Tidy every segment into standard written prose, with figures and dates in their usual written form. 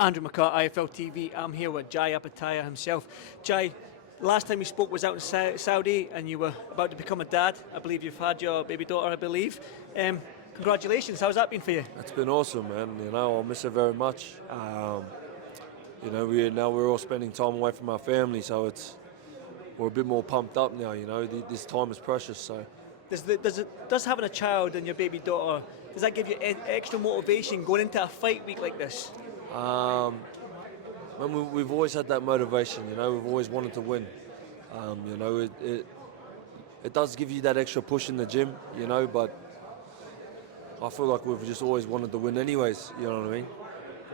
Andrew McCart, IFLTV. I'm here with Jai Opetaia himself. Jai, last time we spoke was out in Saudi and you were about to become a dad. I believe you've had your baby daughter, I believe. Congratulations, how's that been for you? It's been awesome, man. I miss her very much. We're all spending time away from our family, so we're a bit more pumped up now. This time is precious. So does having a child and your baby daughter, does that give you extra motivation going into a fight week like this? We've always had that motivation. We've always wanted to win. It does give you that extra push in the gym. But I feel like we've just always wanted to win anyways. You know what I mean?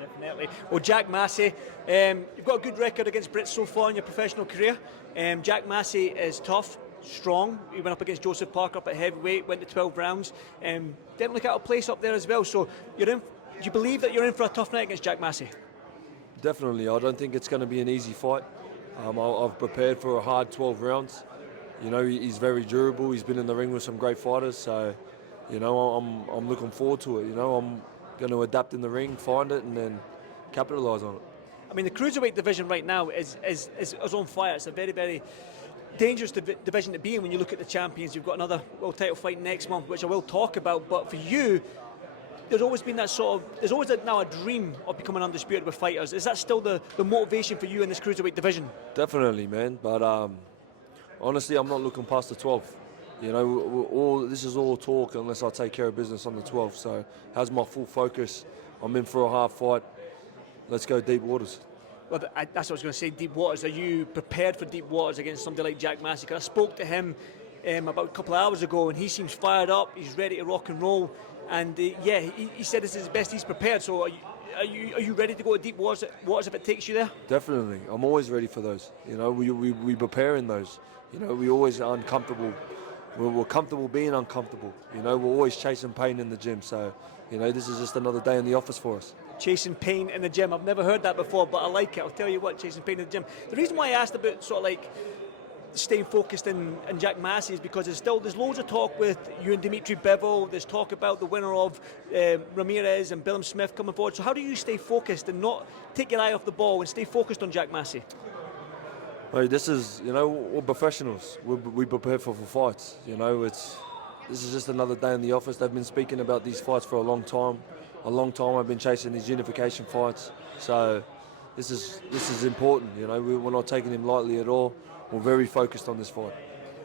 Definitely. Well, Jack Massey, you've got a good record against Brits so far in your professional career. Jack Massey is tough, strong. He went up against Joseph Parker up at heavyweight, went to 12 rounds. Didn't look out of place up there as well. So do you believe that you're in for a tough night against Jack Massey? Definitely. I don't think it's going to be an easy fight. I've prepared for a hard 12 rounds. He's very durable. He's been in the ring with some great fighters. So, I'm looking forward to it. I'm going to adapt in the ring, find it, and then capitalise on it. I mean, the cruiserweight division right now is on fire. It's a very, very dangerous division to be in when you look at the champions. You've got another world title fight next month, which I will talk about. But for you, there's always been that there's always now a dream of becoming undisputed with fighters. Is that still the motivation for you in this cruiserweight division? Definitely, man. But honestly, I'm not looking past the 12th. This is all talk unless I take care of business on the 12th. So, how's my full focus? I'm in for a hard fight. Let's go deep waters. Well, that's what I was going to say, deep waters. Are you prepared for deep waters against somebody like Jack Massey? 'Cause I spoke to him about a couple of hours ago, and he seems fired up. He's ready to rock and roll. And he said this is his best. He's prepared. So are you ready to go to deep waters if it takes you there? Definitely. I'm always ready for those. We prepare in those. We always are uncomfortable. We're comfortable being uncomfortable. We're always chasing pain in the gym. So, this is just another day in the office for us. Chasing pain in the gym. I've never heard that before, but I like it. I'll tell you what, chasing pain in the gym. The reason why I asked about sort of like staying focused in Jack Massey is because there's loads of talk with you and Bivol. There's talk about the winner of Ramirez and Billum Smith coming forward. So how do you stay focused and not take your eye off the ball and stay focused on Jack Massey? Hey, this is, we're professionals. We prepare for fights. This is just another day in the office. They've been speaking about these fights for a long time. I've been chasing these unification fights. So this is important. We're not taking him lightly at all. We're very focused on this fight.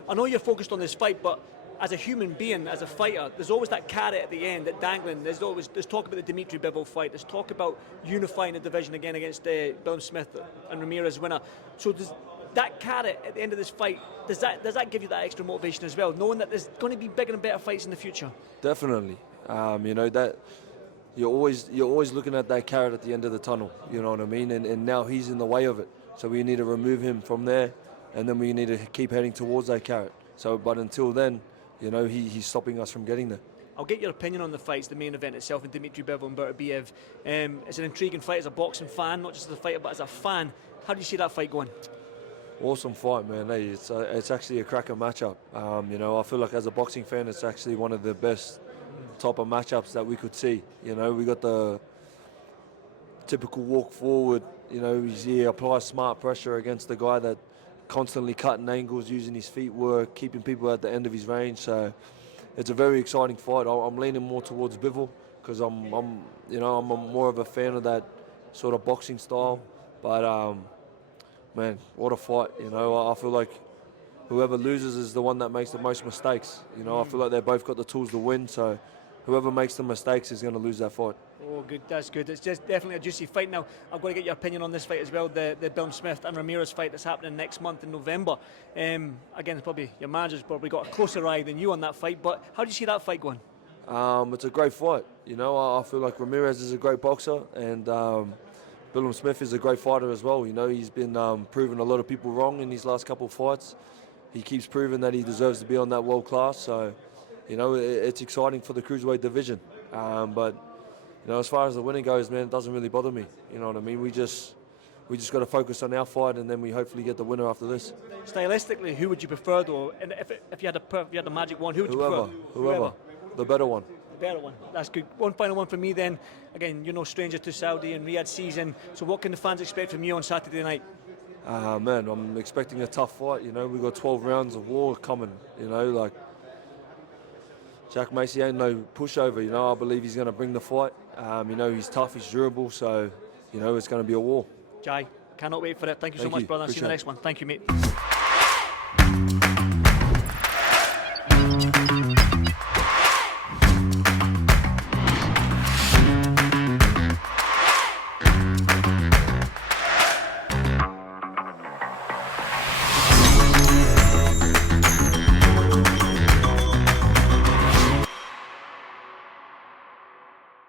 I know you're focused on this fight, but as a human being, as a fighter, there's always that carrot at the end, that dangling. There's talk about the Bivol fight. There's talk about unifying the division again against Billum Smith and Ramirez winner. So does that carrot at the end of this fight, does that give you that extra motivation as well, knowing that there's going to be bigger and better fights in the future? Definitely. That you're always looking at that carrot at the end of the tunnel. You know what I mean? And now he's in the way of it. So we need to remove him from there. And then we need to keep heading towards that carrot. But until then, he's stopping us from getting there. I'll get your opinion on the fights, the main event itself, and Bivol and Beterbiev. It's an intriguing fight as a boxing fan, not just as a fighter, but as a fan. How do you see that fight going? Awesome fight, man. Hey, it's actually a cracker matchup. I feel like as a boxing fan, it's actually one of the best type of matchups that we could see. We got the typical walk forward. He applies smart pressure against the guy that constantly cutting angles, using his feet work, keeping people at the end of his range. So it's a very exciting fight. I'm leaning more towards Bivol because I'm more of a fan of that sort of boxing style. But man, what a fight! I feel like whoever loses is the one that makes the most mistakes. I feel like they both got the tools to win. So whoever makes the mistakes is going to lose that fight. Oh, good. That's good. It's just definitely a juicy fight. Now, I'm going to get your opinion on this fight as well, the Billum Smith and Ramirez fight that's happening next month in November. Again, it's probably your manager's probably got a closer eye than you on that fight, but how do you see that fight going? It's a great fight. I feel like Ramirez is a great boxer, and Billum Smith is a great fighter as well. He's been proving a lot of people wrong in his last couple of fights. He keeps proving that he deserves to be on that world class. So, it's exciting for the cruiserweight division. But as far as the winning goes, man, it doesn't really bother me. You know what I mean? We just got to focus on our fight, and then we hopefully get the winner after this. Stylistically, who would you prefer, though? And if you had the magic wand, who would you prefer? Whoever, the better one. Better one. That's good. One final one for me then. Again, you're no stranger to Saudi and Riyadh season. So what can the fans expect from you on Saturday night? Man, I'm expecting a tough fight. You know, we've got 12 rounds of war coming. You know, like Jack Massey ain't no pushover. You know, I believe he's going to bring the fight. You know, he's tough, he's durable. So, you know, it's going to be a war. Jai, cannot wait for it. Thank you so much, brother. I'll see you in the next one. Thank you, mate.